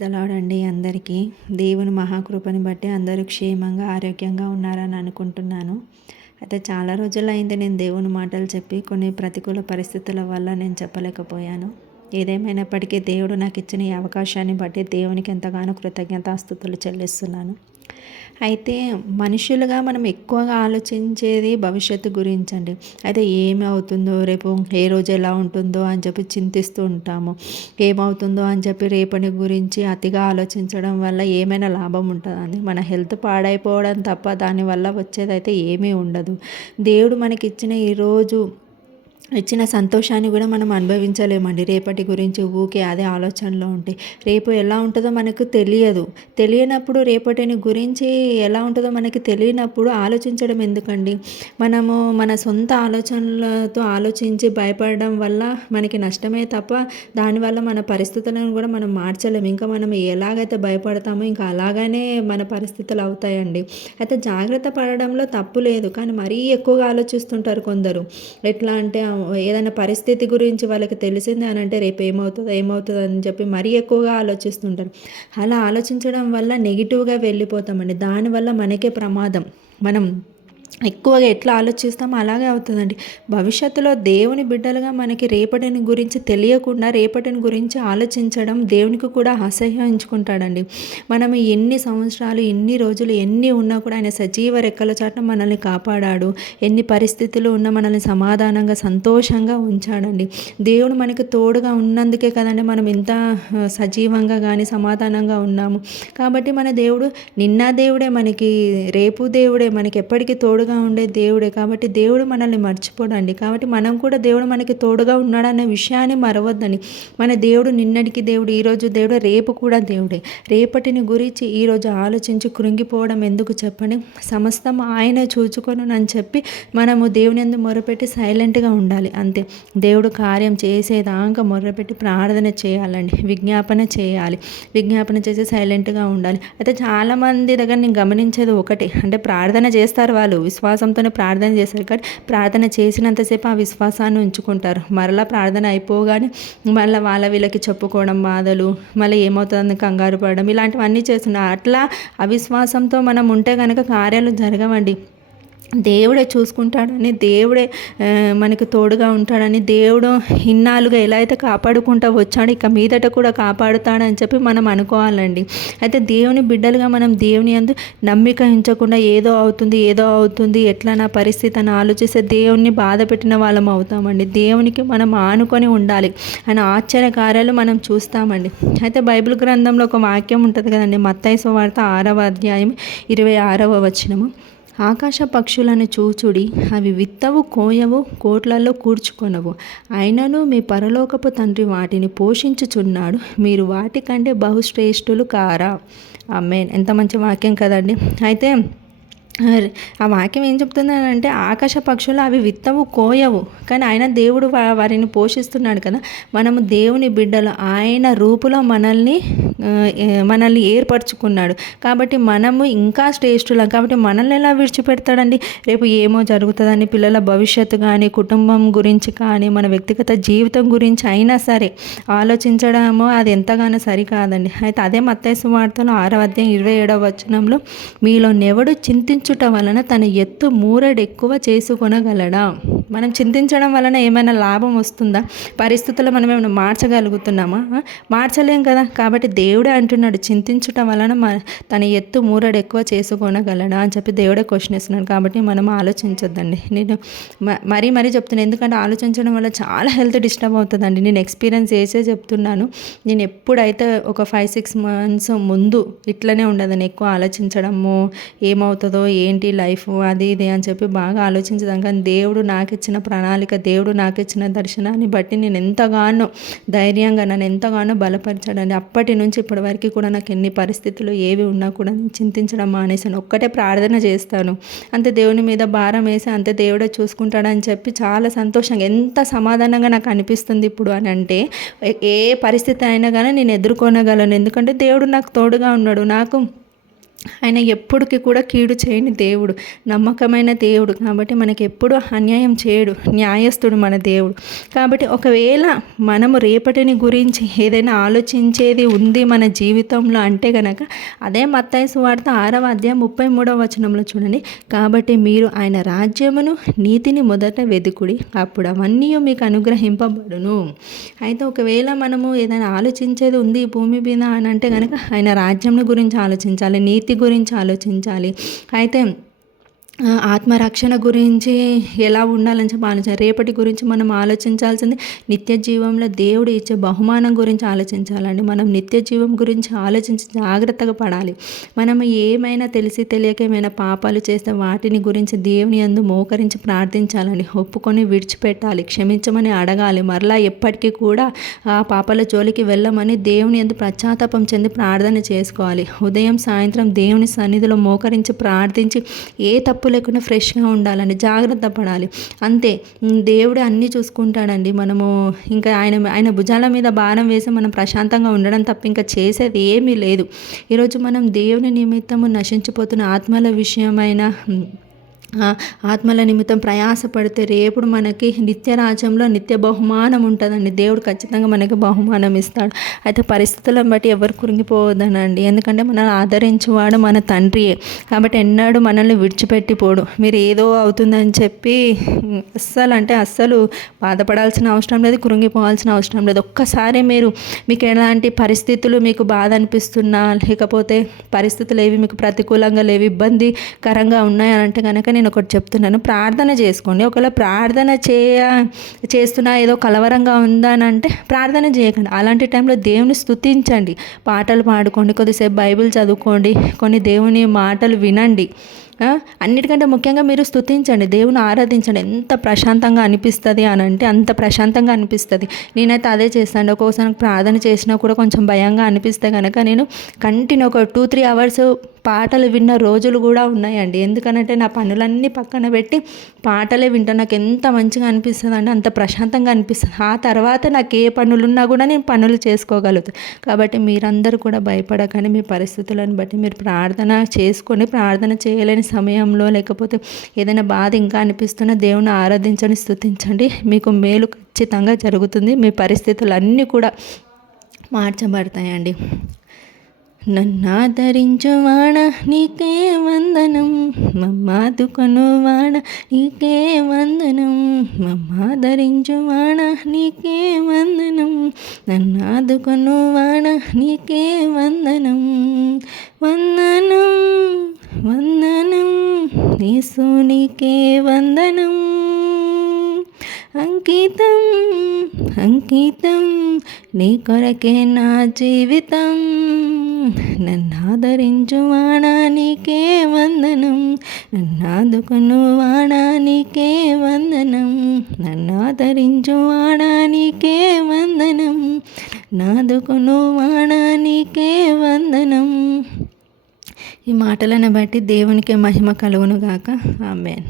దలాడండి అందరికీ. దేవుని మహాకృపని బట్టి అందరూ క్షేమంగా, ఆరోగ్యంగా ఉన్నారని అనుకుంటున్నాను. అయితే చాలా రోజులైంది నేను దేవుని మాటలు చెప్పి, కొన్ని ప్రతికూల పరిస్థితుల వల్ల నేను చెప్పలేకపోయాను. ఏదేమైనప్పటికీ దేవుడు నాకు ఇచ్చిన ఈ అవకాశాన్ని బట్టి దేవునికి ఎంతగానో కృతజ్ఞతాస్తుతులు చెల్లిస్తున్నాను. అయితే మనుషులుగా మనం ఎక్కువగా ఆలోచించేది భవిష్యత్తు గురించండి. అయితే ఏమి అవుతుందో, రేపు ఏ రోజు ఎలా ఉంటుందో అని చెప్పి చింతిస్తూ ఉంటాము. ఏమవుతుందో అని చెప్పి రేపటి గురించి అతిగా ఆలోచించడం వల్ల ఏమైనా లాభం ఉంటుందండి? మన హెల్త్ పాడైపోవడం తప్ప దానివల్ల వచ్చేదైతే ఏమీ ఉండదు. దేవుడు మనకిచ్చిన ఈరోజు ఇచ్చిన సంతోషాన్ని కూడా మనం అనుభవించలేమండి. రేపటి గురించి ఊకే అదే ఆలోచనలో ఉంటే రేపు ఎలా ఉంటుందో మనకు తెలియదు. తెలియనప్పుడు రేపటిని గురించి ఎలా ఉంటుందో మనకి తెలియనప్పుడు ఆలోచించడం ఎందుకండి? మనము మన సొంత ఆలోచనలతో ఆలోచించి భయపడడం వల్ల మనకి నష్టమే తప్ప దానివల్ల మన పరిస్థితులను కూడా మనం మార్చలేము. ఇంకా మనం ఎలాగైతే భయపడతామో ఇంకా అలాగనే మన పరిస్థితులు అవుతాయండి. అయితే జాగ్రత్త పడడంలో తప్పు లేదు, కానీ మరీ ఎక్కువగా ఆలోచిస్తుంటారు కొందరు. ఎట్లా అంటే ఏదైనా పరిస్థితి గురించి వాళ్ళకి తెలిసింది అని అంటే రేపు ఏమవుతుంది అని చెప్పి మరీ ఎక్కువగా ఆలోచిస్తుంటారు. అలా ఆలోచించడం వల్ల నెగిటివ్గా వెళ్ళిపోతామండి. దానివల్ల మనకే ప్రమాదం. మనం ఎక్కువగా ఎట్లా ఆలోచిస్తామో అలాగే అవుతుందండి. భవిష్యత్తులో దేవుని బిడ్డలుగా మనకి రేపటిని గురించి తెలియకుండా రేపటిని గురించి ఆలోచించడం దేవునికి కూడా అసహ్యించుకుంటాడండి. మనం ఎన్ని సంవత్సరాలు, ఎన్ని రోజులు, ఎన్ని ఉన్నా కూడా ఆయన సజీవ రెక్కల చాటున మనల్ని కాపాడాడు. ఎన్ని పరిస్థితులు ఉన్నా మనల్ని సమాధానంగా, సంతోషంగా ఉంచాడండి. దేవుడు మనకి తోడుగా ఉన్నందుకే కదండి మనం ఇంత సజీవంగా కానీ సమాధానంగా ఉన్నాము. కాబట్టి మన దేవుడు నిన్న దేవుడే, మనకి రేపు దేవుడే, మనకి ఎప్పటికీ తోడుగా ఉండే దేవుడే. కాబట్టి దేవుడు మనల్ని మర్చిపోడండి. కాబట్టి మనం కూడా దేవుడు మనకి తోడుగా ఉన్నాడన్న విషయాన్ని మరవద్దని. మన దేవుడు నిన్నటికి దేవుడు, ఈరోజు దేవుడు, రేపు కూడా దేవుడే. రేపటిని గురించి ఈరోజు ఆలోచించి కృంగిపోవడం ఎందుకు చెప్పండి? సమస్తం ఆయన చూచుకొనునని చెప్పి మనము దేవుని యందు మొరపెట్టి సైలెంట్గా ఉండాలి అంతే. దేవుడు కార్యం చేసేదాకా మొరపెట్టి ప్రార్థన చేయాలండి, విజ్ఞాపన చేయాలి. విజ్ఞాపన చేసి సైలెంట్గా ఉండాలి. అయితే చాలామంది దగ్గర నేను గమనించేది ఒకటే, అంటే ప్రార్థన చేస్తారు, వాళ్ళు విశ్వాసంతోనే ప్రార్థన చేస్తారు, కానీ ప్రార్థన చేసినంతసేపు ఆ విశ్వాసాన్ని ఉంచుకుంటారు. మరలా ప్రార్థన అయిపోగానే మళ్ళీ వీళ్ళకి చెప్పుకోవడం బాధలు, మళ్ళీ ఏమవుతుందని కంగారు పడడం, ఇలాంటివన్నీ చేస్తున్నారు. అట్లా అవిశ్వాసంతో మనం ఉంటే కనుక కార్యాలు జరగవండి. దేవుడే చూసుకుంటాడని, దేవుడే మనకు తోడుగా ఉంటాడని, దేవుడు ఇన్నాళ్ళుగా ఎలా అయితే కాపాడుకుంటూ వచ్చాడు ఇక మీదట కూడా కాపాడుతాడని చెప్పి మనం అనుకోవాలండి. అయితే దేవుని బిడ్డలుగా మనం దేవుని యందు నమ్మిక ఉంచకుండా ఏదో అవుతుంది ఎట్లా నా పరిస్థితి అని ఆలోచిస్తే దేవుణ్ణి బాధ పెట్టిన వాళ్ళం అవుతామండి. దేవునికి మనం ఆనుకొని ఉండాలి అని ఆశ్చర్య కార్యాలు మనం చూస్తామండి. అయితే బైబిల్ గ్రంథంలో ఒక వాక్యం ఉంటుంది కదండి, మత్తయి సువార్త 6వ అధ్యాయం 26వ వచనము. ఆకాశ పక్షులను చూచుడి, అవి విత్తవు, కోయవు, కోట్లలో కూర్చుకొనవు, అయినను మీ పరలోకపు తండ్రి వాటిని పోషించుచున్నాడు. మీరు వాటికంటే బహుశ్రేష్ఠులు కారా? ఆమేన్. ఎంత మంచి వాక్యం కదండి. అయితే ఆ వాక్యం ఏం చెప్తుందంటే, ఆకాశ పక్షులు అవి విత్తవు, కోయవు, కానీ ఆయన దేవుడు వారిని పోషిస్తున్నాడు కదా. మనము దేవుని బిడ్డలు, ఆయన రూపులో మనల్ని ఏర్పరచుకున్నాడు. కాబట్టి మనము ఇంకా శ్రేష్ఠులం. కాబట్టి మనల్ని ఎలా విడిచిపెడతాడండి? రేపు ఏమో జరుగుతుందని, పిల్లల భవిష్యత్తు కానీ, కుటుంబం గురించి కానీ, మన వ్యక్తిగత జీవితం గురించి అయినా సరే ఆలోచించడము అది ఎంతగానో సరికాదండి. అయితే అదే మత్తయి సువార్తలో 6వ అధ్యాయం 27వ వచనంలో, మీలో నెవడు చింతించుట వలన తన ఎత్తు మూరెడెక్కువ చేసుకొనగలడా? మనం చింతించడం వలన ఏమైనా లాభం వస్తుందా? పరిస్థితులు మనం ఏమైనా మార్చగలుగుతున్నామా? మార్చలేం కదా. కాబట్టి దేవుడే అంటున్నాడు, చింతించుట వలన తన ఎత్తు మూరెడెక్కువ చేసుకొనగలడా అని చెప్పి దేవుడే క్వశ్చన్ ఇస్తున్నాడు. కాబట్టి మనం ఆలోచించొద్దండి. నేను మరీ చెప్తున్నాను, ఎందుకంటే ఆలోచించడం వల్ల చాలా హెల్త్ డిస్టర్బ్ అవుతుందండి. నేను ఎక్స్పీరియన్స్ చేసే చెప్తున్నాను. నేను ఎప్పుడైతే ఒక 5-6 months ముందు ఇట్లనే ఉండదని, ఎక్కువ ఆలోచించడము, ఏమవుతుందో ఏంటి లైఫ్ అది ఇది అని చెప్పి బాగా ఆలోచించదాం. కానీ దేవుడు నాకు ఇచ్చిన ప్రణాళిక, దేవుడు నాకు ఇచ్చిన దర్శనాన్ని బట్టి నేను ఎంతగానో ధైర్యంగా, నన్ను ఎంతగానో బలపరిచాడండి. అప్పటి నుంచి ఇప్పటి వరకు కూడా నాకు ఎన్ని పరిస్థితులు ఏవి ఉన్నా కూడా నేను చింతించడం మానేసాను. ఒక్కటే ప్రార్థన చేస్తాను అంతే, దేవుని మీద భారం వేసి అంతే, దేవుడే చూసుకుంటాడని చెప్పి చాలా సంతోషంగా, ఎంత సమాధానంగా నాకు అనిపిస్తుంది ఇప్పుడు అని అంటే, ఏ పరిస్థితి అయినా కానీ నేను ఎదుర్కొనగలను. ఎందుకంటే దేవుడు నాకు తోడుగా ఉన్నాడు. నాకు ఆయన ఎప్పటికీ కూడా కీడు చేయని దేవుడు, నమ్మకమైన దేవుడు. కాబట్టి మనకి ఎప్పుడు అన్యాయం చేయడు, న్యాయస్థుడు మన దేవుడు. కాబట్టి ఒకవేళ మనము రేపటిని గురించి ఏదైనా ఆలోచించేది ఉంది మన జీవితంలో అంటే కనుక అదే మత్తయి సువార్త 6వ అధ్యాయం 33వ వచనంలో చూడండి. కాబట్టి మీరు ఆయన రాజ్యమును నీతిని మొదట వెదుకుడి, అప్పుడు అవన్నీ మీకు అనుగ్రహింపబడును. అయితే ఒకవేళ మనము ఏదైనా ఆలోచించేది ఉంది ఈ భూమి మీద అని అంటే కనుక ఆయన రాజ్యం గురించి ఆలోచించాలి, నీతి గురించి ఆలోచించాలి. అయితే ఆత్మరక్షణ గురించి ఎలా ఉండాలని చెప్పి ఆలోచించాలి. రేపటి గురించి మనం ఆలోచించాల్సింది నిత్య జీవంలో దేవుడు ఇచ్చే బహుమానం గురించి ఆలోచించాలండి. మనం నిత్య జీవం గురించి ఆలోచించి జాగ్రత్తగా పడాలి. మనం ఏమైనా తెలిసి తెలియక ఏమైనా పాపాలు చేస్తే వాటిని గురించి దేవుని యందు మోకరించి ప్రార్థించాలండి. ఒప్పుకొని విడిచిపెట్టాలి, క్షమించమని అడగాలి. మరలా ఎప్పటికీ కూడా ఆ పాపాల జోలికి వెళ్ళమని దేవుని యందు పశ్చాత్తాపం చెంది ప్రార్థన చేసుకోవాలి. ఉదయం సాయంత్రం దేవుని సన్నిధిలో మోకరించి ప్రార్థించి ఏ తప్పు లేకుండా ఫ్రెష్గా ఉండాలండి, జాగ్రత్త పడాలి. అంతే, దేవుడు అన్నీ చూసుకుంటాడండి. మనము ఇంకా ఆయన భుజాల మీద భారం వేసి మనం ప్రశాంతంగా ఉండడం తప్ప ఇంకా చేసేది ఏమీ లేదు. ఈరోజు మనం దేవుని నిమిత్తము నశించిపోతున్న ఆత్మల విషయమైన ఆత్మల నిమిత్తం ప్రయాసపడితే రేపుడు మనకి నిత్య రాజ్యంలో నిత్య బహుమానం ఉంటుందండి. దేవుడు ఖచ్చితంగా మనకి బహుమానం ఇస్తాడు. అయితే పరిస్థితులను బట్టి ఎవరు కురింగిపోవద్దనండి. ఎందుకంటే మనల్ని ఆదరించేవాడు మన తండ్రియే. కాబట్టి ఎన్నడూ మనల్ని విడిచిపెట్టిపోడు. మీరు ఏదో అవుతుందని చెప్పి అస్సలు బాధపడాల్సిన అవసరం లేదు, కురింగిపోవాల్సిన అవసరం లేదు. ఒక్కసారి మీకు ఎలాంటి పరిస్థితులు మీకు బాధ అనిపిస్తున్నా, లేకపోతే పరిస్థితులు ఏవి మీకు ప్రతికూలంగా లేవి, ఇబ్బందికరంగా ఉన్నాయనంటే కనుక నేను ఒకటి చెప్తున్నాను, ప్రార్థన చేసుకోండి. ఒకవేళ ప్రార్థన చేస్తున్నా ఏదో కలవరంగా ఉందని అంటే ప్రార్థన చేయకండి. అలాంటి టైంలో దేవుని స్తుతించండి, పాటలు పాడుకోండి, కొద్దిసేపు బైబిల్ చదువుకోండి, కొన్ని దేవుని మాటలు వినండి. అన్నిటికంటే ముఖ్యంగా మీరు స్తుతించండి, దేవుని ఆరాధించండి. ఎంత ప్రశాంతంగా అనిపిస్తుంది అని అంటే అంత ప్రశాంతంగా అనిపిస్తుంది. నేనైతే అదే చేస్తాను. ఒక్కొక్కసారి ప్రార్థన చేసినా కూడా కొంచెం భయంగా అనిపిస్తే కనుక నేను కంటిన్యూ ఒక 2-3 అవర్స్ పాటలు విన్న రోజులు కూడా ఉన్నాయండి. ఎందుకనంటే నా పనులన్నీ పక్కన పెట్టి పాటలే వింటాను. నాకు ఎంత మంచిగా అనిపిస్తుంది అంటే అంత ప్రశాంతంగా అనిపిస్తుంది. ఆ తర్వాత నాకు ఏ పనులున్నా కూడా నేను పనులు చేసుకోగలుగుతాను. కాబట్టి మీరందరూ కూడా భయపడకండి. మీ పరిస్థితులను బట్టి మీరు ప్రార్థన చేసుకొని, ప్రార్థన చేయలేని సమయంలో లేకపోతే ఏదైనా బాధ ఇంకా అనిపిస్తున్న దేవుని ఆరాధించండి, స్తుతించండి. మీకు మేలు ఖచ్చితంగా జరుగుతుంది. మీ పరిస్థితులన్నీ కూడా మార్చబడతాయండి. నన్నాదరించువాడ నీకే వందనం, మమ్మాదుకొనువాడ నీకే వందనం, మమ్మాదరించువాడ నీకే వందనం, నన్నాదుకొనువాడ నీకే వందనం. వందనం వందనం యేసు నీకే వందనం. అంకితం అంకితం నీ కొరకే నా జీవితం. నన్నాదరించువాడా నీకే వందనం, నన్నాదుకొనువాడా నీకే వందనం, నన్నాదరించువాడా నీకే వందనం, నాదుకొనువాడా నీకే వందనం. ఈ మాటలను బట్టి దేవునికి మహిమ కలుగును గాక. ఆమేన్.